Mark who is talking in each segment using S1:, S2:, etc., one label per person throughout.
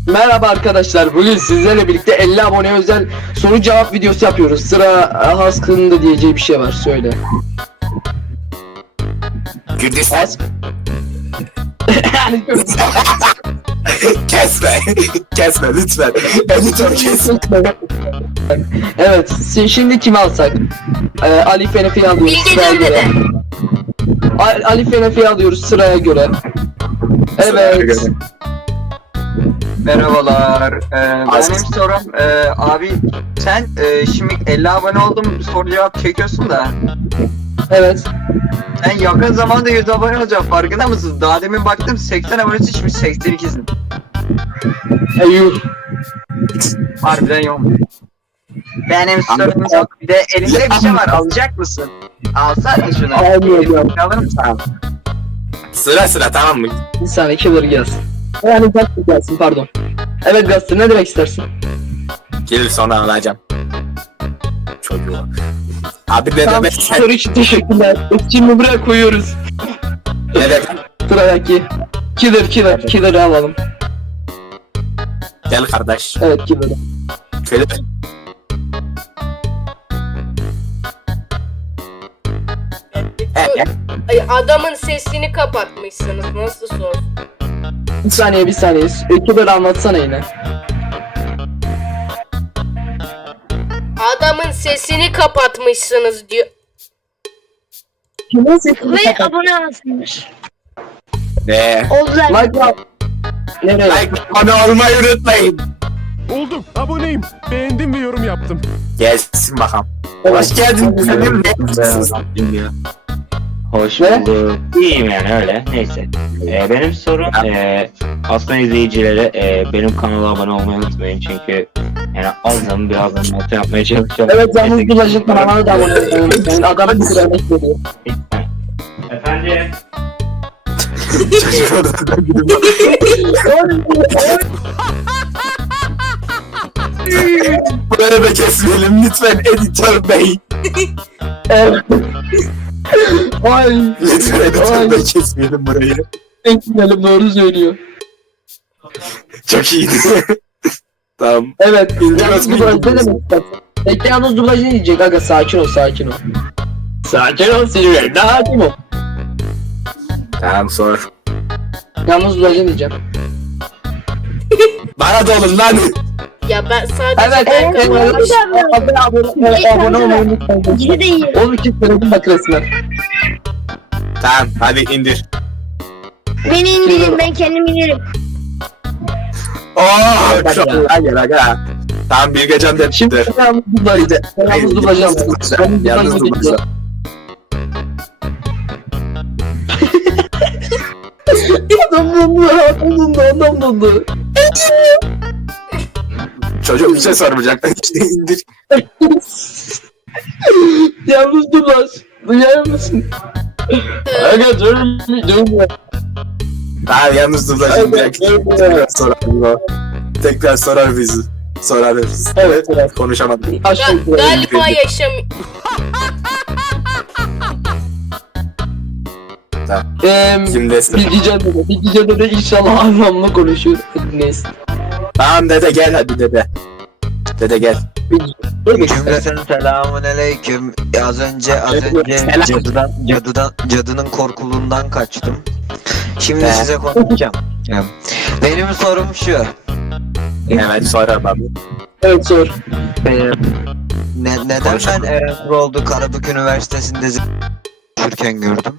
S1: Merhaba arkadaşlar, bugün sizlerle birlikte 50 abone özel soru cevap videosu yapıyoruz. Sıra Haskın'ın da diyeceği bir şey var, söyle.
S2: Kürdistan.
S1: Hask. Yani
S2: Kesme. Kesme lütfen. Editör kesme.
S1: evet, şimdi kimi alsak? Ali Fenefe'yi alıyoruz sıraya
S3: Bilgecan
S1: göre.
S3: dede.
S1: Ali Fenefe'yi alıyoruz sıraya göre. Evet.
S4: Merhabalar. Benim
S2: Aziz.
S4: sorum abi sen şimdi 50 abone oldum soru cevap çekiyorsun da
S1: Evet.
S4: sen yakın zamanda 100 abone olacaksın farkında mısın? Daha demin baktım 80 abonesi çıkmış 82'sin.
S1: Eyüp.
S4: Harbiden yok. Benim sorum yok. Bir de elinde bir şey var alacak mısın? Alsana şunu.
S1: Almıyorum.
S4: Alır mısın?
S2: Sıra tamam mı?
S1: Bir saniye killer gelsin. Yani Gatsby gelsin, pardon. Evet Gatsby, ne demek istersin?
S2: Gelir sonra alacağım. Çocuğu. Abi ne
S1: Tamam,
S2: demek sen?
S1: soru için teşekkürler. Şimdi buraya koyuyoruz.
S2: Ne demek?
S1: Sıradaki. Killer'ı alalım.
S2: Gel kardeş.
S1: Evet, Killer'ı.
S2: Şöyle.
S3: Ay, adamın sesini kapatmışsınız. Nasıl sor?
S1: Bir saniye. Killer'ı anlatsana yine.
S3: Adamın sesini kapatmışsınız diyor.
S5: Ve abone olsunlar.
S2: Ne?
S5: Oldular.
S1: Like up. Nereye?
S2: Like abone olmayı unutmayın.
S6: Oldum, aboneyim. Beğendim ve yorum yaptım.
S2: Gelsin bakalım. Hoş geldin. Senin ne ya?
S7: Hoş
S1: Ne?
S7: bulduk. İyiyim yani öyle. Neyse. Benim sorum aslında izleyicilere benim kanala abone olmayı unutmayın çünkü yani azım biraz anlatı yapmaya çalışıyorum.
S1: Evet, yalnız Bulacık kanalına da abone olun. Yani adamın bir sıra emek veriyor.
S7: Efendim?
S2: Çocuk odadan gidip buraya da kesmeyelim lütfen editör bey.
S1: Evet. Ay.
S2: Lütfen editör bey kesmeyelim burayı.
S1: Ekmeyelim, doğru söylüyor.
S2: Çok iyiydi. Tamam.
S1: Evet.
S2: İndirmez
S1: Yalnız
S2: mi?
S1: dublaj ne demek istersin? Bekle, yalnız dublaj ne diyecek? Aga sakin ol. Sakin ol Silver. Daha hakim ol.
S2: Tamam sor.
S1: Yalnız dublaj ne diyeceğim?
S2: Bana da olun lan.
S3: Ya ben sadece
S1: Evet.
S3: ben kapatmışım.
S1: Abone olmayı unutmayın.
S5: İkisi de iyi.
S1: Onun için söyledim bak resmen.
S2: Tamam hadi indir.
S5: Beni indirin, ben kendim inirim.
S2: Ooo çok gel aga. Tamam Bilgecan da
S1: Şimdi
S2: şimdi.
S1: yalnız dublaj. Yalnız dublaj
S2: Yalnız dublaj.
S1: Adam dondu.
S2: Çocuk bir şey sormayacak. İşte indir.
S1: Yalnız dublaj. Duyar mısın? Aga durma.
S2: Tamam yalnız dublaj indir. Tekrar sorar. Tekrar sorar bizi. Sorarız.
S1: Evet.
S2: Konuşamadım.
S3: Galiba yaşam...
S2: Şimdi
S1: Bilgican dede inşallah anlamlı konuşuyor. Neyse.
S2: Tamam dede gel hadi dede. Dede gel.
S8: Cümleten selamun aleyküm. Az önce
S2: Selam.
S8: cadının korkuluğundan kaçtım. Şimdi
S2: Ne?
S8: size konuşacağım. Benim sorum şu.
S2: Hemen sonra abi.
S1: Evet, sor.
S8: Neden
S2: Konuşalım.
S8: ben Ertuğrul'da Karabük Üniversitesi'nde zırken gördüm?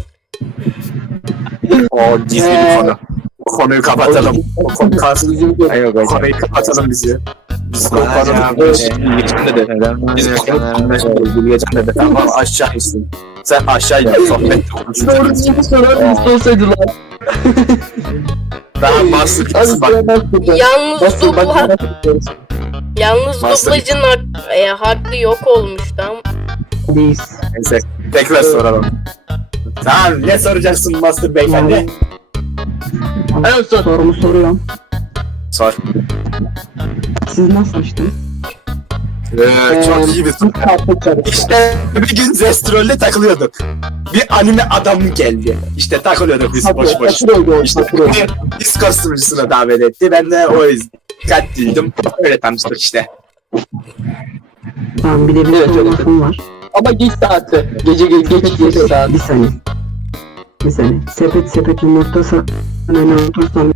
S2: O gizli bir konu. O konuyu kapatalım. O konuyu kalsın. Konuyu kapatalım bizi. Biz o konuyu Bilgecan dede. Bilgecan dede. Tamam aşağı insin. Sen aşağı in. Sohbet
S1: Doğru düzgün sorar mısın olsaydılar?
S2: Tamam master
S1: Hadi
S2: kızı bak.
S1: sıra başlayacağım.
S3: Yalnız
S1: Nasıl bak
S3: dubla...
S1: merak ediyoruz.
S3: Yalnız
S2: Master-
S3: dublajın hakkı yok olmuştu ama.
S2: Neyse. Tekrar soralım. Tamam ne soracaksın master beyefendi?
S1: Evet, sor.
S9: Sorumu soruyorum.
S2: Sor.
S9: Siz nasıl içtiniz?
S2: Çok iyi bir soru. İşte bir gün Zestrol'le takılıyorduk. Bir anime adam geldi. İşte takılıyorduk biz boş boş. İşte beni Discord sunucusuna davet etti. Ben de o yüzden dikkatliydim. Öyle tanıştık işte.
S9: Tamam bir de bir
S1: Evet, öyle.
S9: sorun var.
S1: Ama geç saati. Geç saat.
S9: Bir saniye. Bir saniye. Sepet yumurtası. Ben unutursam.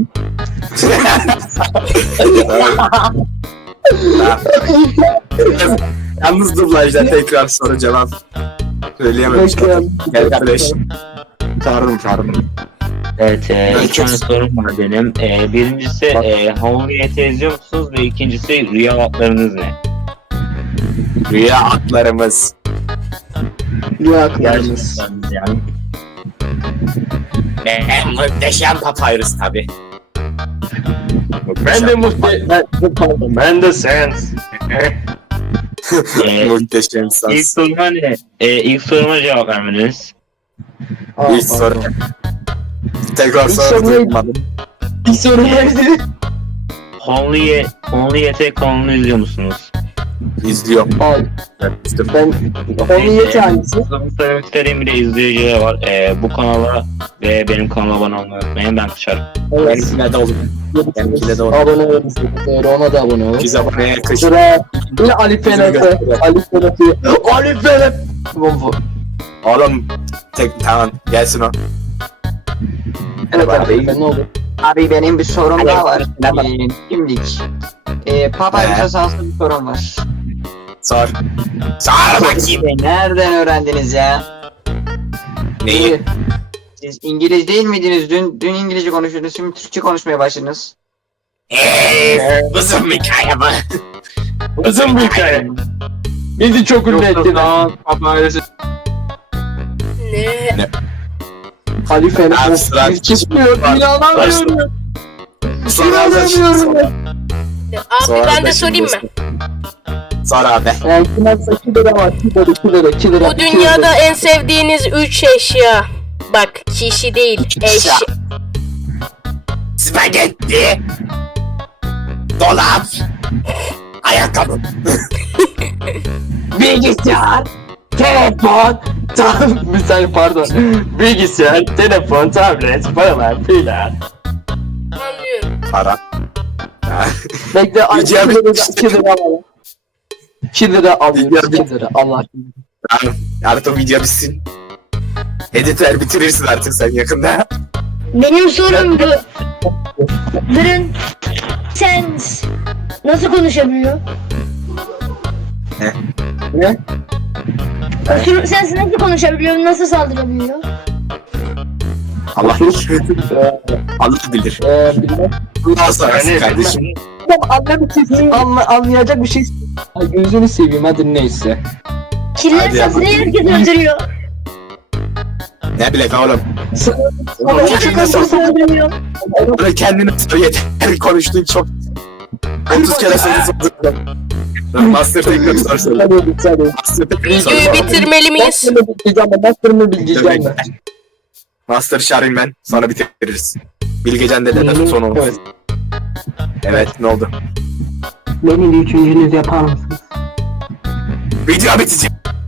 S2: Yalnız dublajda tekrar soru cevap söyleyememiştim. Gel kardeş. Çağırdım.
S7: Evet, iki tane sorum var benim. Birincisi Homeli'ye izliyor musunuz ve ikincisi rüya adlarınız ne?
S2: Rüya atlarımız.
S1: Rüyalarımız.
S7: Gerçekten yani.
S2: Muhteşem papyrus tabi.
S1: Ben de pardon. Ben de Sans.
S2: Muhteşem
S7: İlk
S2: sans.
S7: soruma ne? İlk soruma cevap vermeniz.
S2: İlk soru. Tekrar
S1: İlk
S2: soru
S1: soru-
S2: duymadım.
S1: Bir soru neydi?
S7: Homeli'ye tek kanalını izliyor musunuz?
S2: İzliyorum.
S1: Hayır.
S2: İzliyorum.
S1: Ben onun yeti hangisi?
S7: O zaman söylemek istediğim bir de izleyiciler var. Bu kanala ve benim kanalıma abone olmayı unutmayın. Ben dışarı.
S2: Benimkine de olur. Benimkine de olur.
S1: Abone olabilirsiniz. Ona da abone olun.
S2: Biz aboneye kış.
S1: Sıra yine Ali Fener'de. Ali Fener. Bu.
S2: Oğlum tamam gelsin o.
S1: Evet
S2: Abi.
S1: abi. Ne oldu?
S4: Abi benim bir sorum daha var. Şimdilik. Papyrus'a sanslı bir sorum var.
S2: Sor. Sor bakayım.
S4: Nereden öğrendiniz ya?
S2: Neyi?
S4: Siz İngiliz değil miydiniz? Dün İngilizce konuşuyordunuz, şimdi Türkçe konuşmaya başladınız.
S2: Uzun bir hikaye bu.
S1: Uzun bir hikaye. Bizi çok ünlü etti.
S3: Ne?
S1: Ali Fener.
S2: Abi sıra-
S1: Biz çıkmıyor. İnanamıyorum.
S2: Sonra da
S1: İnanamıyorum.
S3: Abi
S2: Sonra
S3: ben
S2: da
S3: de sorayım mı?
S2: Sor abi.
S1: Yani kimse 2 lira var. 2 lira.
S3: Bu dünyada en sevdiğiniz 3 eşya. Bak kişi değil eşya.
S2: Spagetti. Dolap. Ayakkabı.
S1: Bilgisayar. Telefon. Bir saniye pardon. Bilgisayar, telefon, tablet, paralar, filan.
S3: Anlıyorum.
S2: Para.
S1: Bekle. Ay,
S2: Rica
S1: 2 lira alalım. 2 lira alıyoruz. 2 lira. Allah.
S2: Tamam. Artık video bitsin. Editler bitirirsin artık sen yakında.
S5: Benim sorum bu. Durun. Sans nasıl konuşabiliyor?
S1: Ne?
S5: Sans nasıl konuşabiliyor? Nasıl saldırabiliyor?
S2: Allah Allah bilir.
S1: Bilmem.
S2: Bundan sonrası kardeşim.
S1: Anlayacak bir şey. Ay, gözünü seveyim hadi neyse.
S5: Killer
S2: Hadi
S5: Sans'ı
S2: yapalım.
S5: herkes öldürüyor.
S2: Ne bileyim oğlum.
S5: Ama hiç nasıl saldırmıyor?
S2: Böyle kendini tutuyor yeter konuştuğun çok 30 kere seni sordum. Master tekrar sor söyle. Master tekrar sor.
S3: Videoyu bitirmeli miyiz?
S1: Master'ımı bileceğim ben.
S2: Master Sharin ben. Sonra bitiririz. Bilgecan dededen son olmuş.
S1: Evet.
S2: Evet ne oldu?
S9: Beni bir üçüncünüz yapar mısınız?
S2: Video bitecek.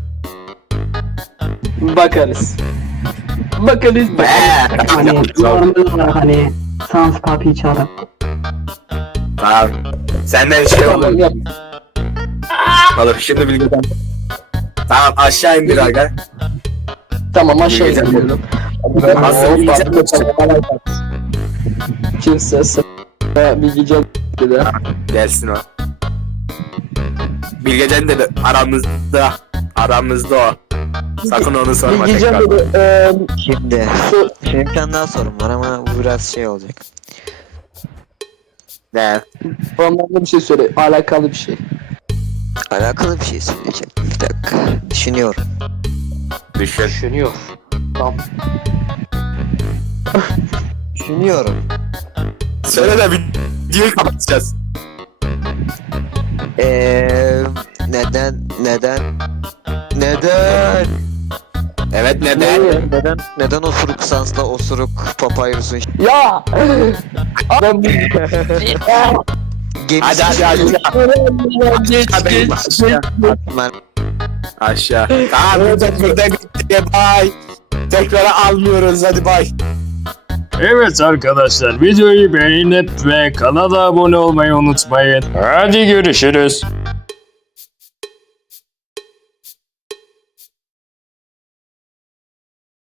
S1: Bakarız. Bakarız.
S9: Hani normal olarak hani sans papi çalar.
S2: Tamam. Senden şey olur.
S1: Tamam yap.
S2: Olur şimdi Bilgecan. Tamam aşağı indir aga.
S1: Tamam aşağı
S2: Bilgecan.
S1: iniyorum.
S2: Master Bilgecan.
S1: Kimse sıra bileceğim dedi.
S2: Gelsin o. Bilgecan dedi aramızda o. Sakın onu sorma
S1: Bileceğim
S2: tekrar.
S1: dedi.
S8: Şimdi bir tane daha sorum var ama bu biraz şey olacak.
S2: Ne?
S1: Onlarla bir şey söyle. Alakalı bir şey.
S8: Alakalı bir şey söyleyeceğim. Bir dakika. Düşünüyorum.
S2: Düşün.
S1: Düşünüyor. Tamam.
S8: Düşünüyorum.
S2: Söyle de videoyu kapatacağız.
S8: Neden?
S2: Evet neden?
S8: Neden osuruk sansla osuruk papyrus'un
S1: Ya! Ben bu...
S8: Gemisi
S2: Hadi aşağı.
S8: Ben
S2: Aşağı. Tamam burada bitti. Bye. Tekrar almıyoruz hadi bye.
S10: Evet arkadaşlar videoyu beğenip ve kanala abone olmayı unutmayın. Hadi görüşürüz.